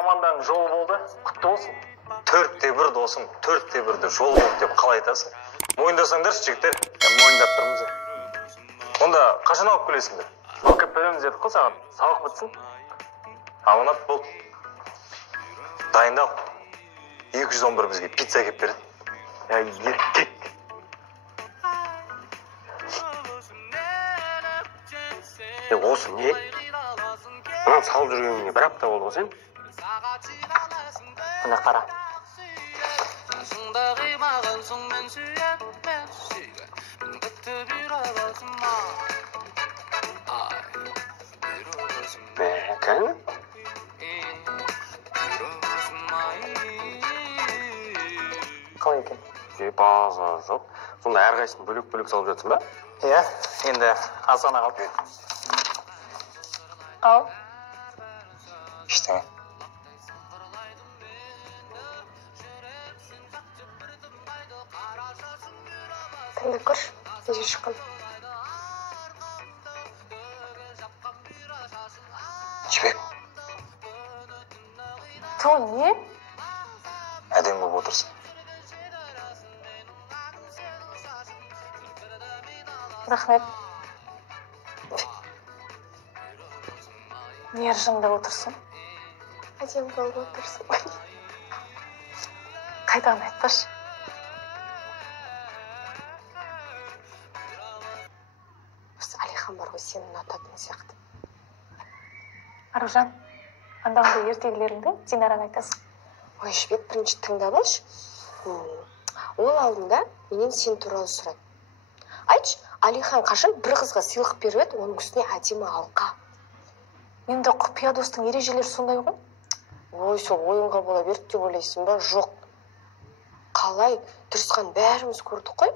командаң жол болды. Құтты болсын. 4-1 досым, 4-1 жол болды деп қалай айтасың? Мойындасаңдаршы жігіттер. Мойындап тұрмыз. Онда қашан алып келесіңдер? Алып береміз дедік қой саған. Сабақ бітсін. Аманат бол. Дайындал. 211 бізге пицца әкеп береді. Еркек. Осы не? Мынаны салып жүргеніне бір апта болды ғой сен? Мына қара. Кәне? Қалай екен? База жоқ. Сонда әрқайсысын бөлек-бөлек салып жатсың ба? Иә, енді азғана қалды. Ал. Ештеңе. Тыңдап көрші, тез шыққан. Жібек, Той не? әдем болып отырсың. Рахмет. Не ыржыңдап отырсың? Әдем болып отырсың. Қайдан айтпашы? Осы Алихан бар ғой, сені ұнататын сияқты. Аружан, андағында ертегілеріңді Динараға айтасың. Ой, Жібек, бірінші тыңдап алшы. Ол алдында менен сен туралы сұрады. Айтшы, Алихан қашан бір қызға сыйлық беріп еді, оның үстіне әдемі алқа. Енді құпия достың ережелері сондай ғой? Ой, сол ойынға бола берді деп ойлайсың ба? Жоқ. Қалай? Дұрысқан бәріміз көрдік қой?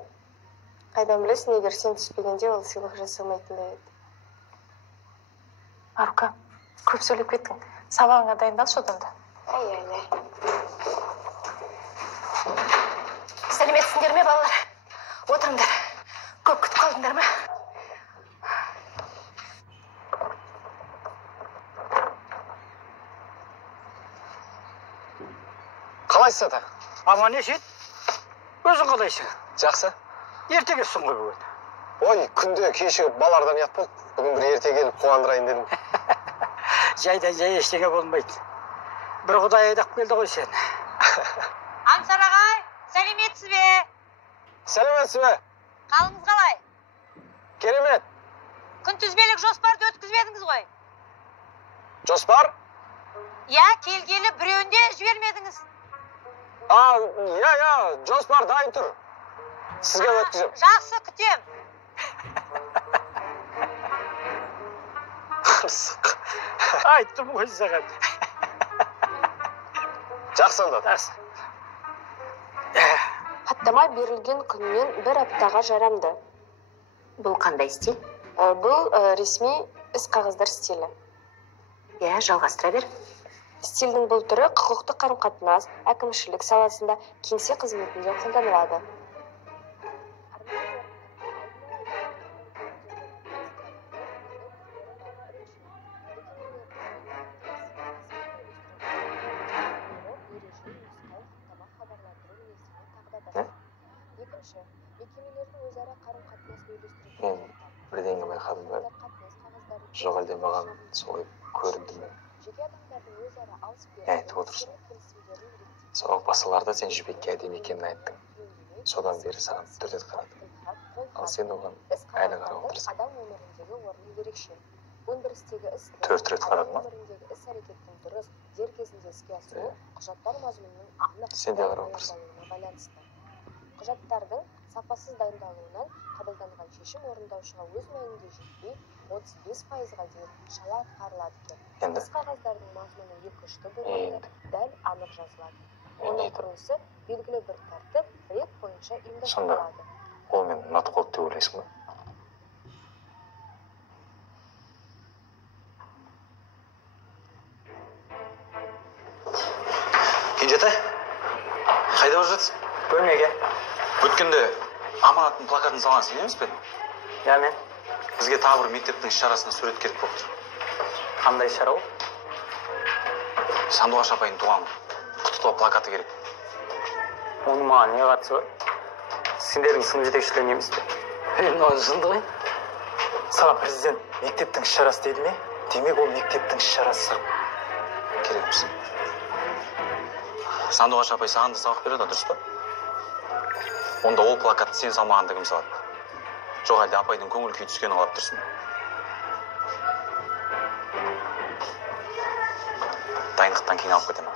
Қайдан білесің, егер сен түспегенде ол сыйлық жасамайтындай еді. Арука, көп сөйлеп кеттің. Сабағыңа дайындалшы одан да. Ай. Сәлеметсіңдер ме, балалар? Отырыңдар. Көп күтіп қалдыңдар ма? Қалайсың ата? Аман есен. Өзің қалайсың? Жақсы. Ерте келсің ғой бүгін. Ой, күнде кешігіп балардан ұят болды. Бүгін бір ерте келіп қуандырайын дедім. Жайдан жай ештеңе болмайды. Бір құдай айдап келді ғой сен. Аңсар ағай, сәлеметсіз бе? Сәлеметсіз бе? Қалыңыз қалай? Керемет. Күнтізбелік жоспарды өткізбедіңіз ғой? Жоспар? Я, келгелі біреуінде жібермедіңіз. Я, жоспар дайын тұр. Сізге өткізем. Жақсы, күтем. Қырсық. Айттым ғой саған. Жақсы онда. Жақсы. Хаттама берілген күннен бір аптаға жарамды. Бұл қандай стиль? Бұл ресми іс қағаздар стилі. Жалғастыра бер. Стильдің бұл түрі құқықтық қарым-қатынас, әкімшілік саласында кеңсе қызметінде қолданылады. Мен бірдеңе байқадым ба? Жоқ әлде маған солай көрінді ме? Айтып отырсың. Сабақ басыларда сен Жібекке әдемі екенін айттың. Содан бері саған 4 рет қарадым. Ал сен оған әлі қарап отырсың. 4 рет қарадың ма? Сен де қарап отырсың. Құжаттардың сапасыз дайындалуынан қабылданған шешім орындаушыға өз мәнінде жетпей 35%-ға дейін шала атқарылады екен. Іс қағаздардың мазмұны 2-3 бөлімде дәл анық жазылады. Оның құрылысы белгілі бір тәртіп, рет бойынша ұйымдастырылады. Ол мен ұнатып қалды деп ойлайсың ба? Кенжетай, қайда барып жатсың? Бөлмеге. Өткенде Аманаттың плакатын салған сен емес пе? Я, мен. Бізге тағы бір мектептің шарасына сурет керек болып тұр. Қандай шара ол? Сандуғаш апайдың туған құттықтау плакаты керек. Оның маған не қатысы бар? Сендердің сынып жетекшілерің емес пе? Мынау шындық. Саған президент мектептің іс-шарасы деді ме? Демек ол мектептің іс-шарасы. Керек місің? Сандуғаш апай саған да сабақ береді, дұрыс па? Онда ол плакатты сен салмағанда кім салады? Жоқ әлде апайдың көңіл күй түскенін қалап тұрсың ба? Дайындықтан кейін алып кетемін.